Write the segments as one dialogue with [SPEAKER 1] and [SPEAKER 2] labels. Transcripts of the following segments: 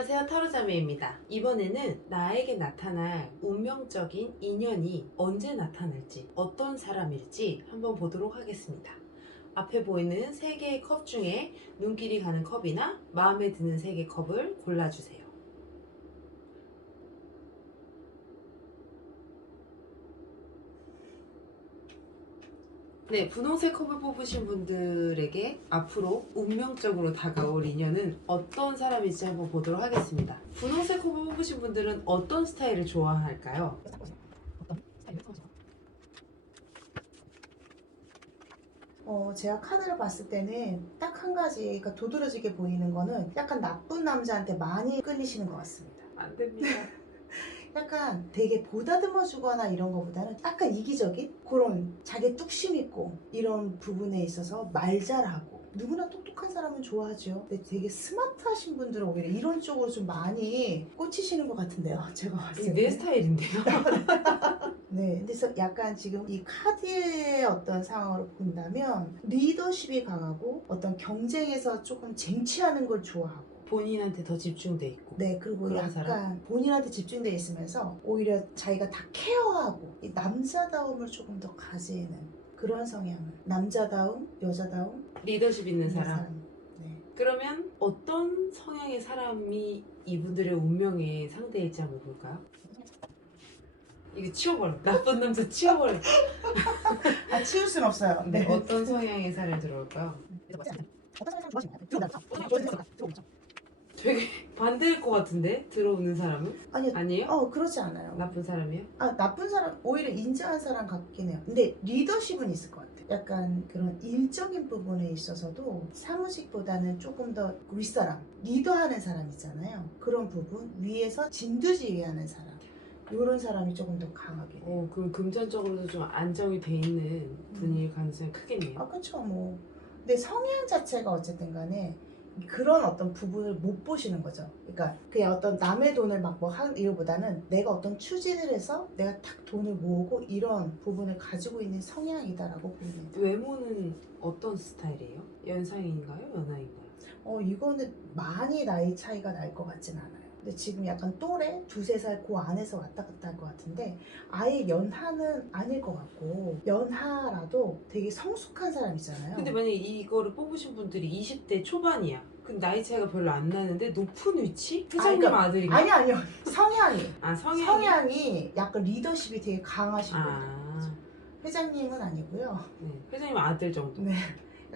[SPEAKER 1] 안녕하세요 타로자매입니다. 이번에는 나에게 나타날 운명적인 인연이 언제 나타날지 어떤 사람일지 한번 보도록 하겠습니다. 앞에 보이는 세 개의 컵 중에 눈길이 가는 컵이나 마음에 드는 세 개의 컵을 골라주세요 네, 분홍색 컵을 뽑으신 분들에게 앞으로 운명적으로 다가올 인연은 어떤 사람일지 한번 보도록 하겠습니다. 분홍색 컵을 뽑으신 분들은 어떤 스타일을 좋아할까요?
[SPEAKER 2] 어, 제가 카드를 봤을 때는 딱 한 가지, 그러니까 도드라지게 보이는 거는 약간 나쁜 남자한테 많이 끌리시는 것 같습니다.
[SPEAKER 1] 안 됩니다.
[SPEAKER 2] 약간 되게 보다듬어 주거나 이런 것보다는 약간 이기적인 그런 자기 뚝심 있고 이런 부분에 있어서 말 잘하고 누구나 똑똑한 사람은 좋아하죠. 근데 되게 스마트하신 분들은 오히려 이런 쪽으로 좀 많이 꽂히시는 것 같은데요. 제가 봤을 때.
[SPEAKER 1] 내 스타일인데요.
[SPEAKER 2] 네, 그래서 약간 지금 이 카드의 어떤 상황을 본다면 리더십이 강하고 어떤 경쟁에서 조금 쟁취하는 걸 좋아하고
[SPEAKER 1] 본인한테 더 집중돼 있고.
[SPEAKER 2] 네, 그리고
[SPEAKER 1] 그런
[SPEAKER 2] 약간
[SPEAKER 1] 사람?
[SPEAKER 2] 본인한테 집중돼 있으면서 오히려 자기가 다 케어하고 이 남자다움을 조금 더 가지는 그런 성향을 남자다움, 여자다움
[SPEAKER 1] 리더십 있는
[SPEAKER 2] 있는
[SPEAKER 1] 사람.
[SPEAKER 2] 네.
[SPEAKER 1] 그러면 어떤 성향의 사람이 이분들의 운명의 상대일지 한번 볼까요? 이거 치워버려. 나쁜 남자 치워버려.
[SPEAKER 2] 아 치울 순 없어요.
[SPEAKER 1] 네, 어떤 성향의 사람이 들어올까요?
[SPEAKER 2] 어떤 사람 좋아하시나요?
[SPEAKER 1] 되게 반대일 것 같은데 들어오는 사람은
[SPEAKER 2] 아니,
[SPEAKER 1] 아니에요?
[SPEAKER 2] 어 그렇지 않아요.
[SPEAKER 1] 나쁜 사람이에요?
[SPEAKER 2] 아 나쁜 사람 오히려 인자한 사람 같긴 해요. 근데 리더십은 있을 것 같아요. 약간 그런 일적인 부분에 있어서도 사무직보다는 조금 더 윗사람 리더하는 사람 있잖아요. 그런 부분 위에서 진두지휘하는 사람 이런 사람이 조금 더 강하게 돼요.
[SPEAKER 1] 어, 그럼 금전적으로도 좀 안정이 돼 있는 분일 가능성이 크겠네요.
[SPEAKER 2] 아 그렇죠 뭐. 근데 성향 자체가 어쨌든 간에 그런 어떤 부분을 못 보시는 거죠. 그러니까 그냥 어떤 남의 돈을 막 뭐 하는 이거보다는 내가 어떤 추진을 해서 내가 탁 돈을 모으고 이런 부분을 가지고 있는 성향이다라고 돼요.
[SPEAKER 1] 외모는 어떤 스타일이에요? 연상인가요? 연하인가요?
[SPEAKER 2] 어 이거는 많이 나이 차이가 날 것 같진 않아요. 근데 지금 약간 또래 두세 살 그 안에서 왔다 갔다 할 것 같은데 아예 연하는 아닐 것 같고 연하라도 되게 성숙한 사람이잖아요.
[SPEAKER 1] 근데 만약에 이거를 뽑으신 분들이 20대 초반이야. 근데 나이 차이가 별로 안 나는데 높은 위치? 회장님
[SPEAKER 2] 그러니까
[SPEAKER 1] 아들인가?
[SPEAKER 2] 아니 아니요 성향이
[SPEAKER 1] 아 성향이?
[SPEAKER 2] 성향이 약간 리더십이 되게 강하신 거예요.
[SPEAKER 1] 아
[SPEAKER 2] 회장님은 아니고요.
[SPEAKER 1] 네. 회장님 아들 정도.
[SPEAKER 2] 네.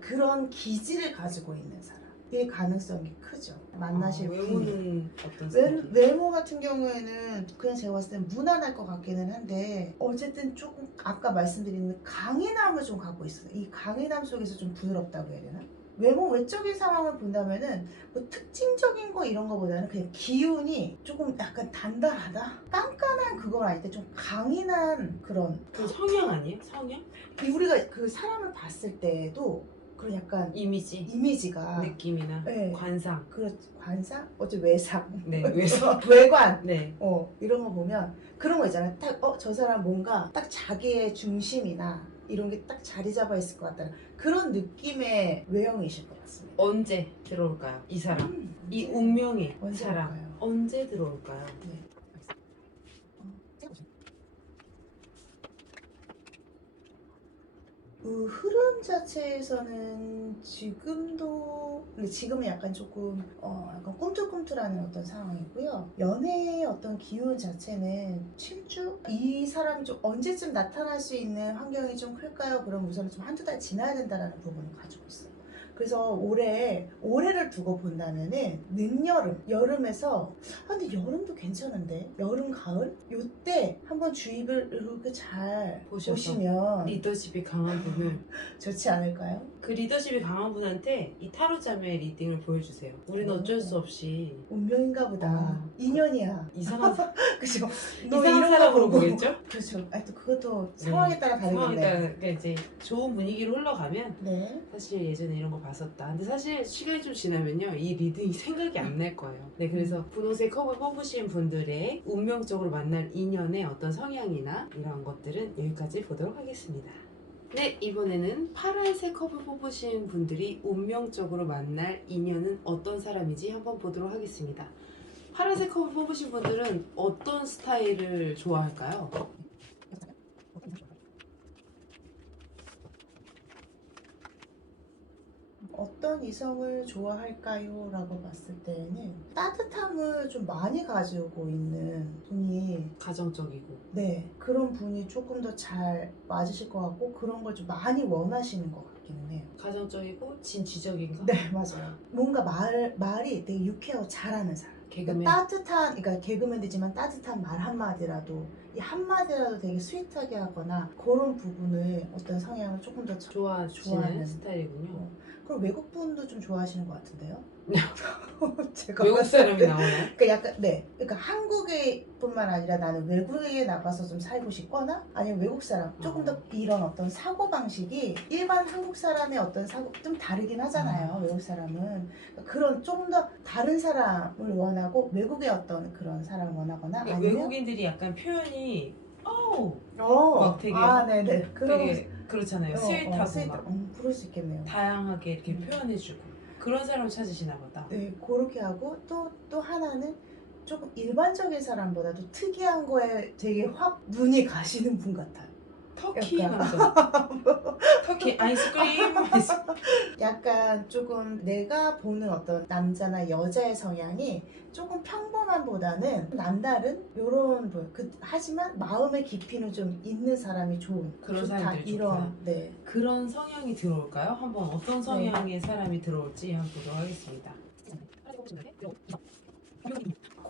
[SPEAKER 2] 그런 기질을 가지고 있는 사람일 가능성이 크죠. 만나실
[SPEAKER 1] 아,
[SPEAKER 2] 분이.
[SPEAKER 1] 외모는 어떤
[SPEAKER 2] 외,
[SPEAKER 1] 스타일?
[SPEAKER 2] 외모 같은 경우에는 그냥 제가 봤을 땐 무난할 것 같기는 한데 어쨌든 조금 아까 말씀드린 강인함을 좀 갖고 있어요. 이 강인함 속에서 좀 부드럽다고 해야 되나? 외모 외적인 상황을 본다면은 뭐 특징적인 거 이런 거보다는 그냥 기운이 조금 약간 단단하다? 깐깐한 그건 아닌데 좀 강인한 그런
[SPEAKER 1] 그 성향 아니에요? 성향?
[SPEAKER 2] 이 우리가 그 사람을 봤을 때도 그런 약간
[SPEAKER 1] 이미지?
[SPEAKER 2] 이미지가
[SPEAKER 1] 느낌이나
[SPEAKER 2] 네.
[SPEAKER 1] 관상.
[SPEAKER 2] 그렇 관상 어째 외상
[SPEAKER 1] 네. 외서.
[SPEAKER 2] 외관
[SPEAKER 1] 네.
[SPEAKER 2] 어 이런 거 보면 그런 거 있잖아요 딱어저 사람 뭔가 딱 자기의 중심이나 이런 게 딱 자리 잡아 있을 것 같다는 그런 느낌의 외형이실 것 같습니다
[SPEAKER 1] 언제 들어올까요? 이 사람.
[SPEAKER 2] 음,
[SPEAKER 1] 이 운명의
[SPEAKER 2] 언제
[SPEAKER 1] 사람.
[SPEAKER 2] 올까요?
[SPEAKER 1] 언제 들어올까요?
[SPEAKER 2] 네. 어, 찍어보세요. 그 흐름 자체에서는 지금도 지금은 약간 조금 어 약간 꿈틀꿈틀하는 어떤 상황이고요. 연애의 어떤 기운 자체는 7주 이 사람이 좀 언제쯤 나타날 수 있는 환경이 좀 클까요? 그럼 우선은 좀 한두 달 지나야 된다라는 부분을 가지고 있어요. 그래서 올해 올해를 두고 본다면은 늦여름 여름에서 아 근데 여름도 괜찮은데 여름 가을 요때 한번 주입을 이렇게 잘
[SPEAKER 1] 보셔서.
[SPEAKER 2] 보시면
[SPEAKER 1] 리더십이 강한 분을
[SPEAKER 2] 좋지 않을까요?
[SPEAKER 1] 그 리더십이 강한 분한테 이 타로 자매의 리딩을 보여주세요. 우리는 어쩔 수 없이
[SPEAKER 2] 운명인가 보다
[SPEAKER 1] 어.
[SPEAKER 2] 인연이야
[SPEAKER 1] 이상한 사-
[SPEAKER 2] 그죠?
[SPEAKER 1] 이상한 사람으로 보겠죠?
[SPEAKER 2] 그렇죠. 아, 또 그것도
[SPEAKER 1] 네.
[SPEAKER 2] 상황에 따라
[SPEAKER 1] 상황에
[SPEAKER 2] 다르겠네.
[SPEAKER 1] 따라 그러니까 이제 좋은 분위기로 흘러가면
[SPEAKER 2] 네.
[SPEAKER 1] 사실 예전에 이런 거 봤었다. 근데 사실 시간이 좀 지나면요 이 리딩이 생각이 안 날 거예요. 네 그래서 분홍색 컵을 뽑으신 분들의 운명적으로 만날 인연의 어떤 성향이나 이런 것들은 여기까지 보도록 하겠습니다. 네 이번에는 파란색 컵을 뽑으신 분들이 운명적으로 만날 인연은 어떤 사람인지 한번 보도록 하겠습니다. 파란색 컵을 뽑으신 분들은 어떤 스타일을 좋아할까요?
[SPEAKER 2] 어떤 이성을 좋아할까요? 라고 봤을 때는 따뜻함을 좀 많이 가지고 있는 분이
[SPEAKER 1] 가정적이고
[SPEAKER 2] 네 그런 분이 조금 더 잘 맞으실 것 같고 그런 걸 좀 많이 원하시는 것 같기는 해요.
[SPEAKER 1] 가정적이고 진취적인가?
[SPEAKER 2] 네 맞아요. 뭔가 말 말이 되게 유쾌하고 잘하는 사람.
[SPEAKER 1] 개그맨
[SPEAKER 2] 그러니까 따뜻한 그러니까 개그맨 되지만 따뜻한 말 한마디라도 이 한마디라도 되게 스윗하게 하거나 그런 부분을 어떤 성향을 조금 더 저-
[SPEAKER 1] 좋아하시는
[SPEAKER 2] 좋아하는.
[SPEAKER 1] 스타일이군요.
[SPEAKER 2] 그리고 외국 분도 좀 좋아하시는 것 같은데요. 제가
[SPEAKER 1] 외국
[SPEAKER 2] 봤을
[SPEAKER 1] 사람이
[SPEAKER 2] 때.
[SPEAKER 1] 나오나요?
[SPEAKER 2] 그러니까 약간 네, 그러니까 한국에뿐만 아니라 나는 외국에 나가서 좀 살고 싶거나 아니면 외국 사람 조금 더 이런 어떤 사고 방식이 일반 한국 사람의 어떤 사고 좀 다르긴 하잖아요. 외국 사람은 그러니까 그런 조금 더 다른 사람을 원하고 외국의 어떤 그런 사람을 원하거나 아니면
[SPEAKER 1] 외국인들이 약간 표현이 어우
[SPEAKER 2] 어,
[SPEAKER 1] 막 되게-
[SPEAKER 2] 아 네네 그런
[SPEAKER 1] 되게 그렇잖아요.
[SPEAKER 2] 어, 어,
[SPEAKER 1] 스윗하고
[SPEAKER 2] 스윗-
[SPEAKER 1] 막
[SPEAKER 2] 음, 그럴 수 있겠네요.
[SPEAKER 1] 다양하게 이렇게
[SPEAKER 2] 음.
[SPEAKER 1] 표현해주고 그런 사람을 찾으시나 보다.
[SPEAKER 2] 네, 그렇게 하고 또, 또 하나는 조금 일반적인 사람보다도 특이한 거에 되게 확 눈이 가시는 분 같아요.
[SPEAKER 1] 터키
[SPEAKER 2] 약간.
[SPEAKER 1] 남자. 터키 아이스크림.
[SPEAKER 2] 약간 조금 내가 보는 어떤 남자나 여자의 성향이 조금 평범함보다는 남다른 이런 분. 그, 하지만 마음의 깊이는 좀 있는 사람이 좋은
[SPEAKER 1] 그런
[SPEAKER 2] 좋다,
[SPEAKER 1] 사람들이
[SPEAKER 2] 이런. 네.
[SPEAKER 1] 그런 성향이 들어올까요? 한번 어떤 성향의 사람이 들어올지 한번 보도록 하겠습니다.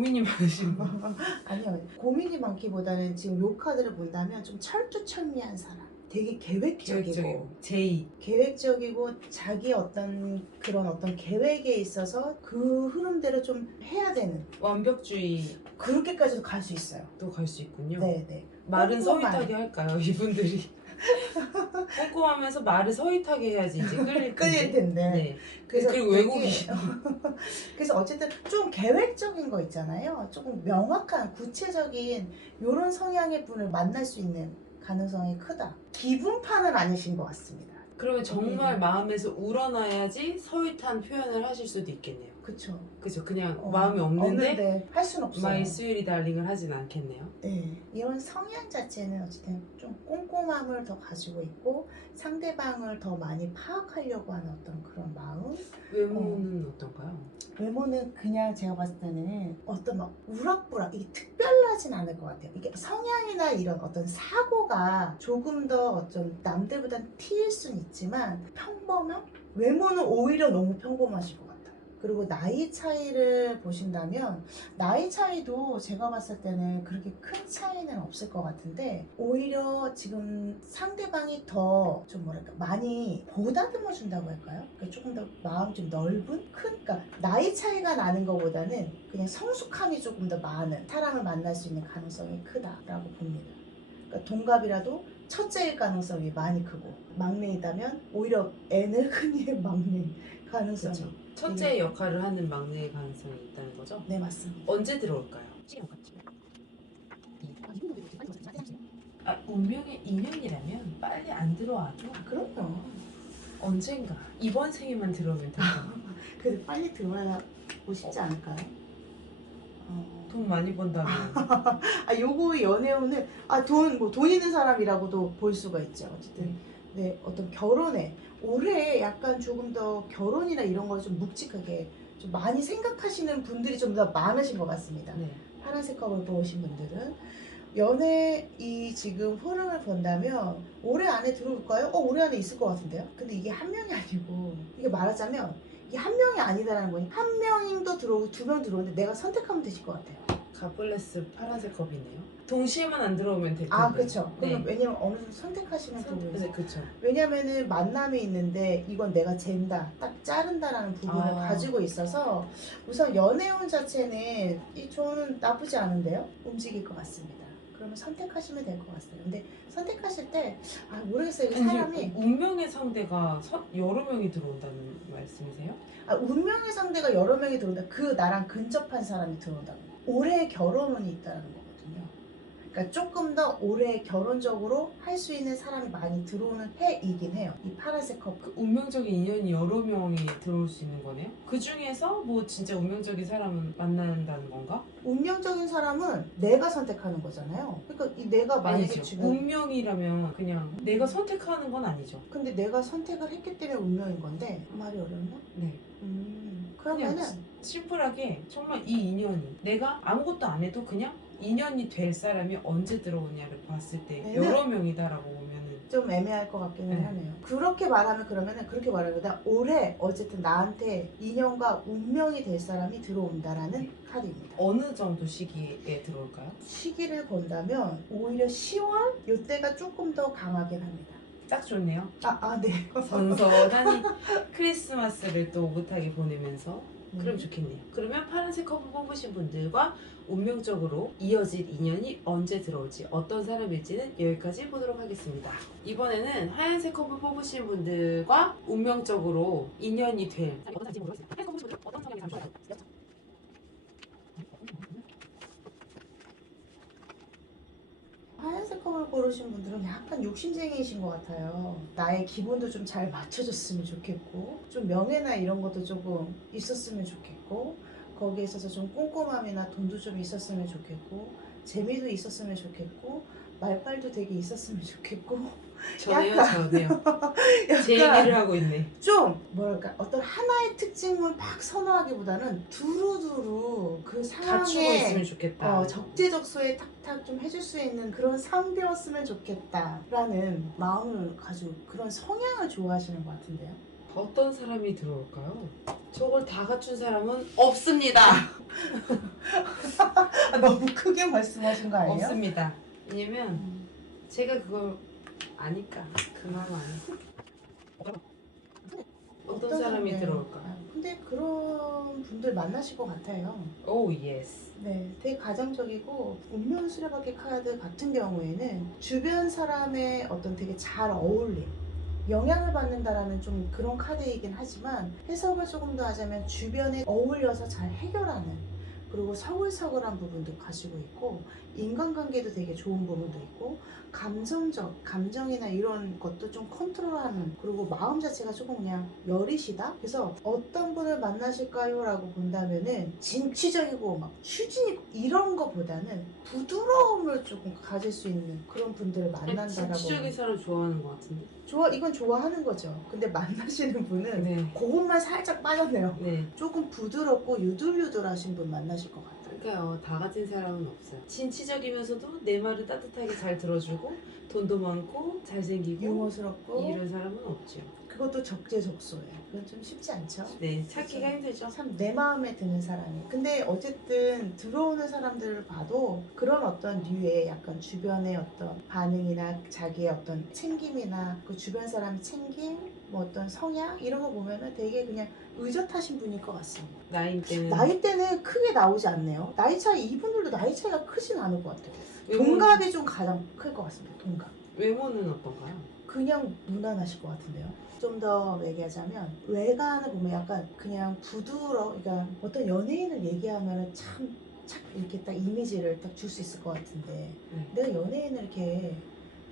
[SPEAKER 1] 고민이 많으신 분.
[SPEAKER 2] 아니요 고민이 많기보다는 지금 요 카드를 본다면 좀 철두철미한 사람. 되게 계획적이고
[SPEAKER 1] 계획적이고 제이
[SPEAKER 2] 계획적이고 자기 어떤 그런 어떤 계획에 있어서 그 흐름대로 좀 해야 되는
[SPEAKER 1] 완벽주의도
[SPEAKER 2] 그렇게까지도 갈 수 있어요.
[SPEAKER 1] 갈 수 있군요.
[SPEAKER 2] 네, 네.
[SPEAKER 1] 말은
[SPEAKER 2] 꼼꼼한.
[SPEAKER 1] 서윗하게 할까요? 이분들이 꼼꼼하면서 말을 서윗하게 해야지 이제 끌릴 텐데.
[SPEAKER 2] 끌릴 텐데.
[SPEAKER 1] 네.
[SPEAKER 2] 그래서
[SPEAKER 1] 그리고
[SPEAKER 2] 되게-
[SPEAKER 1] 외국인.
[SPEAKER 2] 그래서 어쨌든 좀 계획적인 거 있잖아요. 조금 명확한 구체적인 이런 성향의 분을 만날 수 있는 가능성이 크다. 기분파는 아니신 것 같습니다.
[SPEAKER 1] 그러면 정말
[SPEAKER 2] 음.
[SPEAKER 1] 마음에서 우러나야지 서윗한 표현을 하실 수도 있겠네요.
[SPEAKER 2] 그쵸?
[SPEAKER 1] 그죠? 그냥
[SPEAKER 2] 어,
[SPEAKER 1] 마음이 없는데,
[SPEAKER 2] 없는데 할 수는 없어요.
[SPEAKER 1] 마이 스위리 달링을 하진 않겠네요.
[SPEAKER 2] 네, 이런 성향 자체는 어쨌든 좀 꼼꼼함을 더 가지고 있고 상대방을 더 많이 파악하려고 하는 어떤 그런 마음.
[SPEAKER 1] 외모는 어. 떤가요
[SPEAKER 2] 외모는 그냥 제가 봤을 때는 어떤 막 우락부락 이게 특별하진 않을 것 같아요. 이게 성향이나 이런 어떤 사고가 조금 더 어떤 남들보단 튀일 순 있지만 평범함? 외모는 오히려 너무 같아요. 그리고 나이 차이를 보신다면 나이 차이도 제가 봤을 때는 그렇게 큰 차이는 없을 것 같은데 오히려 지금 상대방이 더 좀 뭐랄까 많이 보다듬어 준다고 할까요? 그러니까 조금 더 마음 좀 넓은 큰 그러니까 나이 차이가 나는 것보다는 그냥 성숙함이 조금 더 많은 사람을 만날 수 있는 가능성이 크다라고 봅니다. 그러니까 동갑이라도 첫째일 가능성이 많이 크고 막내이다면 오히려 흔히의 막내 가능성이
[SPEAKER 1] 그렇죠. 첫째 역할을 하는 막내의 가능성이 있다는 거죠.
[SPEAKER 2] 네 맞습니다.
[SPEAKER 1] 언제 들어올까요? 아, 운명의 인연이라면 빨리 안 들어와도
[SPEAKER 2] 아, 그럼요.
[SPEAKER 1] 언젠가 이번 생에만 들어오면 된다.
[SPEAKER 2] 그래도 빨리 들어오고 싶지 않을까요? 어.
[SPEAKER 1] 돈 많이 번다면
[SPEAKER 2] 아 요거 연애운을 아돈 뭐 돈 있는 사람이라고도 볼 수가 있죠. 어쨌든 네 어떤 결혼에 올해 약간 조금 더 결혼이나 이런 걸 좀 묵직하게 좀 많이 생각하시는 분들이 좀 더 많으신 것 같습니다.
[SPEAKER 1] 네.
[SPEAKER 2] 파란색 컵을 보신 분들은 연애 이 지금 흐름을 본다면 올해 안에 들어올까요? 어 올해 안에 있을 것 같은데요. 근데 이게 한 명이 아니고 이게 말하자면 이게 한 명이 아니다라는 거니 한 명도 들어오고 두 명 들어오는데 내가 선택하면 되실 것 같아요.
[SPEAKER 1] 가블레스 파란색 컵이네요. 동시에만 안 들어오면 될 텐데.
[SPEAKER 2] 아 그렇죠. 그러면
[SPEAKER 1] 네.
[SPEAKER 2] 왜냐면 어느 정도 선택하시는 부분이
[SPEAKER 1] 네, 그렇죠.
[SPEAKER 2] 왜냐면은 만남이 있는데 이건 내가 잰다, 딱 자른다라는 부분을
[SPEAKER 1] 아.
[SPEAKER 2] 가지고 있어서 우선 연애운 자체는 이 저는 나쁘지 않은데요. 움직일 것 같습니다. 그러면 선택하시면 될 것 같아요. 근데 선택하실 때 아 모르겠어요. 이 사람이
[SPEAKER 1] 운명의 상대가 서- 여러 명이 들어온다는 말씀이세요?
[SPEAKER 2] 아, 운명의 상대가 여러 명이 들어온다. 그 나랑 근접한 사람이 들어온다. 올해 결혼운이 있다는 거거든요. 그러니까 조금 더 오래 결혼적으로 할 수 있는 사람이 많이 들어오는 해이긴 해요. 이 파란색 커플.
[SPEAKER 1] 그 운명적인 인연이 여러 명이 들어올 수 있는 거네요. 그 중에서 뭐 진짜 운명적인 사람을 만난다는 건가?
[SPEAKER 2] 운명적인 사람은 내가 선택하는 거잖아요. 그러니까 이 내가 만약에
[SPEAKER 1] 아니죠.
[SPEAKER 2] 주변
[SPEAKER 1] 운명이라면 그냥 내가 선택하는 건 아니죠.
[SPEAKER 2] 근데 내가 선택을 했기 때문에 운명인 건데 말이 어렵나?
[SPEAKER 1] 네.
[SPEAKER 2] 음, 그러면은
[SPEAKER 1] 심플하게 정말 이 인연이 내가 아무것도 안 해도 그냥 인연이 될 사람이 언제 들어오냐를 봤을 때
[SPEAKER 2] 네.
[SPEAKER 1] 여러 명이다라고 보면은
[SPEAKER 2] 좀 애매할 것 같기는
[SPEAKER 1] 네.
[SPEAKER 2] 하네요. 그렇게 말하면 그러면은 그렇게 말하면 나 올해 어쨌든 나한테 인연과 운명이 될 사람이 들어온다라는
[SPEAKER 1] 네.
[SPEAKER 2] 카드입니다.
[SPEAKER 1] 어느 정도 시기에 들어올까요?
[SPEAKER 2] 시기를 본다면 오히려 10월 이때가 조금 더 강하긴 합니다.
[SPEAKER 1] 딱 좋네요.
[SPEAKER 2] 아, 아, 네.
[SPEAKER 1] 선선하니 크리스마스를 또 오붓하게 보내면서
[SPEAKER 2] 음.
[SPEAKER 1] 그럼 좋겠네요. 그러면 파란색 커플 뽑으신 분들과 운명적으로 이어질 인연이 언제 들어올지 어떤 사람일지는 여기까지 보도록 하겠습니다. 이번에는 하얀색 커플 뽑으신 분들과 운명적으로 인연이 될 어떤 사람일지 모르겠습니다. 하얀색 커플 뽑으신 분들 어떤 잘 좋아요?
[SPEAKER 2] 하얀색 컵을 고르신 분들은 약간 욕심쟁이이신 것 같아요. 나의 기분도 좀 잘 맞춰줬으면 좋겠고, 좀 명예나 이런 것도 조금 있었으면 좋겠고, 거기에 있어서 좀 꼼꼼함이나 돈도 좀 있었으면 좋겠고, 재미도 있었으면 좋겠고, 말빨도 되게 있었으면 좋겠고, 약간-
[SPEAKER 1] 전해요. 제 얘기를 하고 있네.
[SPEAKER 2] 좀 뭐랄까 어떤 하나의 특징을 막 선호하기보다는 두루두루 그 상황에. 어, 적재적소에 탁탁 좀 해줄 수 있는 그런 상대였으면 좋겠다라는 마음을 가지고 그런 성향을 좋아하시는 것 같은데요.
[SPEAKER 1] 어떤 사람이 들어올까요? 저걸 다 갖춘 사람은 없습니다.
[SPEAKER 2] 아, 너무 크게 말씀하신 거 아니에요?
[SPEAKER 1] 없습니다. 왜냐면
[SPEAKER 2] 음.
[SPEAKER 1] 제가 그걸 아니까 그 마음 아니까 어떤 사람이 들어올까?
[SPEAKER 2] 아, 근데 그런 분들 만나실 것 같아요.
[SPEAKER 1] 오 예스.
[SPEAKER 2] 네, 되게 가정적이고 운명 수레바퀴 카드 같은 경우에는 주변 사람의 어떤 되게 잘 어울림, 영향을 받는다라는 좀 그런 카드이긴 하지만 해석을 조금 더 하자면 주변에 어울려서 잘 해결하는 그리고 서글서글한 부분도 가지고 있고 인간관계도 되게 좋은 부분도 있고 감정적 감정이나 이런 것도 좀 컨트롤하는 그리고 마음 자체가 조금 그냥 여리시다 그래서 어떤 분을 만나실까요 라고 본다면은 진취적이고 막 추진 이런 거보다는 부드러움을 조금 가질 수 있는 그런 분들을 만난다라고
[SPEAKER 1] 진취적인 사람 좋아하는 것 같은데.
[SPEAKER 2] 좋아 이건 좋아하는 거죠 근데 만나시는 분은
[SPEAKER 1] 네.
[SPEAKER 2] 그것만 살짝 빠졌네요
[SPEAKER 1] 네.
[SPEAKER 2] 조금 부드럽고 유들유들하신 분 만나 실 것 같아요
[SPEAKER 1] 그러니까요. 다 같은 사람은 없어요. 진취적이면서도 내 말을 따뜻하게 잘 들어주고 돈도 많고 잘생기고
[SPEAKER 2] 유머스럽고
[SPEAKER 1] 이런 사람은 없죠.
[SPEAKER 2] 그것도 적재적소예요 그건 좀 쉽지 않죠
[SPEAKER 1] 네. 찾기가 힘들죠.
[SPEAKER 2] 참 내 마음에 드는 사람이. 근데 어쨌든 들어오는 사람들을 봐도 그런 어떤 류의 약간 주변의 어떤 반응이나 자기의 어떤 챙김이나 그 주변 사람 챙김, 뭐 어떤 성향 이런 거 보면은 되게 그냥 의젓하신 분일 것 같습니다.
[SPEAKER 1] 나이 때는
[SPEAKER 2] 나이 때는 크게 나오지 않네요. 나이 차이 이분들도 나이 차이가 크진 않을 것 같아요. 동갑이 좀 가장 클 것 같습니다. 동갑.
[SPEAKER 1] 외모는 어떤가요?
[SPEAKER 2] 그냥 무난하실 것 같은데요. 좀 더 얘기하자면 외관을 보면 약간 그냥 부드러, 그러니까 어떤 연예인을 얘기하면 참, 착 이렇게 딱 이미지를 딱 줄 수 있을 것 같은데
[SPEAKER 1] 네.
[SPEAKER 2] 내가 연예인을 이렇게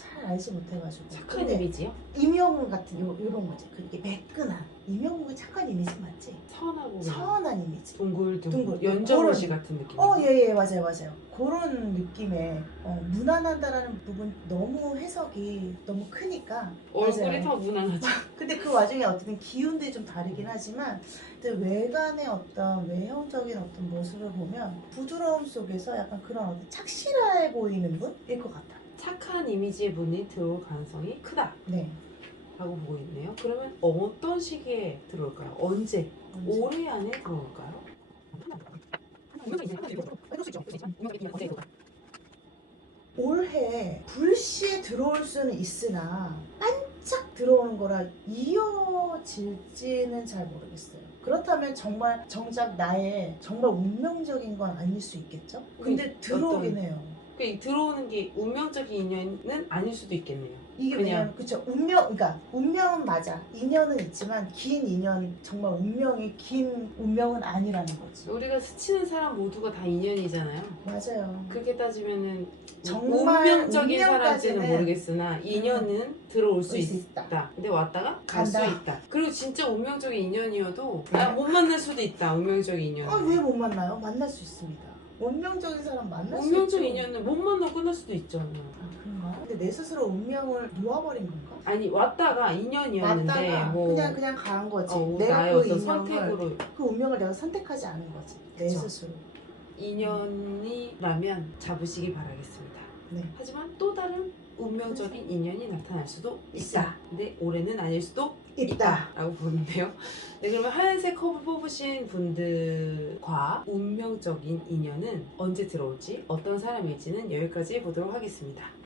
[SPEAKER 2] 잘 알지 못해가지고
[SPEAKER 1] 착한 이미지요?
[SPEAKER 2] 임영웅 같은 요, 요런 거지. 그게 매끈한 임영웅은 착한 이미지 맞지?
[SPEAKER 1] 선하고 그냥
[SPEAKER 2] 선한 이미지.
[SPEAKER 1] 둥글둥글
[SPEAKER 2] 둥글.
[SPEAKER 1] 연정호 씨 같은 느낌.
[SPEAKER 2] 어, 예, 예, 맞아요, 맞아요. 그런 느낌의 어, 무난하다라는 부분 너무 해석이 너무 크니까
[SPEAKER 1] 얼굴이. 더 무난하죠.
[SPEAKER 2] 근데 그 와중에 어쨌든 기운들이 좀 다르긴 하지만 외관의 어떤 외형적인 어떤 모습을 보면 부드러움 속에서 약간 그런 어떤 착실해 보이는 분일 것 같아요.
[SPEAKER 1] 착한 이미지의 분이 들어올 가능성이 크다라고
[SPEAKER 2] 네.
[SPEAKER 1] 보고 있네요. 그러면 어떤 시기에 들어올까요? 언제? 올해 안에 들어올까요?
[SPEAKER 2] 올해 불시에 들어올 수는 있으나 반짝 들어오는 거라 이어질지는 잘 모르겠어요. 그렇다면 정말 정작 나의 정말 운명적인 건 아닐 수 있겠죠? 근데
[SPEAKER 1] 음,
[SPEAKER 2] 들어오긴 해요.
[SPEAKER 1] 그 들어오는 게 운명적인 인연은 아닐 수도 있겠네요.
[SPEAKER 2] 이게
[SPEAKER 1] 그냥-
[SPEAKER 2] 왜냐면 그쵸 운명 그러니까 운명은 맞아 인연은 있지만 긴 인연 정말 운명이 긴 운명은 아니라는 거지
[SPEAKER 1] 우리가 스치는 사람 모두가 다 인연이잖아요.
[SPEAKER 2] 맞아요
[SPEAKER 1] 그렇게 따지면은
[SPEAKER 2] 정말
[SPEAKER 1] 운명적인 사람인지는
[SPEAKER 2] 운명까지는
[SPEAKER 1] 모르겠으나 인연은 들어올 수
[SPEAKER 2] 올수
[SPEAKER 1] 있다.
[SPEAKER 2] 있다.
[SPEAKER 1] 근데 왔다가 갈 수
[SPEAKER 2] 간다.
[SPEAKER 1] 있다. 그리고 진짜 운명적인 인연이어도
[SPEAKER 2] 네.
[SPEAKER 1] 아, 못 만날 수도 있다. 운명적인 인연.
[SPEAKER 2] 아 왜 못 만나요? 만날 수 있습니다 운명적인 사람 만날 수 있죠
[SPEAKER 1] 운명적인 인연은 못 만나고 끝날 수도 있잖아.
[SPEAKER 2] 아 그런가? 근데 내 스스로 운명을 놓아버린 건가?
[SPEAKER 1] 아니 왔다가 인연이었는데
[SPEAKER 2] 왔다가
[SPEAKER 1] 뭐
[SPEAKER 2] 그냥 그냥 간 거지
[SPEAKER 1] 어,
[SPEAKER 2] 내가
[SPEAKER 1] 나의
[SPEAKER 2] 그
[SPEAKER 1] 어떤
[SPEAKER 2] 인연을
[SPEAKER 1] 선택으로
[SPEAKER 2] 그 운명을 내가 선택하지 않은 거지 내
[SPEAKER 1] 그쵸.
[SPEAKER 2] 스스로
[SPEAKER 1] 인연이라면 잡으시기 바라겠습니다.
[SPEAKER 2] 네.
[SPEAKER 1] 하지만 또 다른 운명적인 인연이 나타날 수도. 있다. 근데 올해는 아닐 수도
[SPEAKER 2] 있다.
[SPEAKER 1] 라고 보는데요. 네, 그러면 하얀색 컵을 뽑으신 분들과 운명적인 인연은 언제 들어올지 어떤 사람일지는 여기까지 보도록 하겠습니다.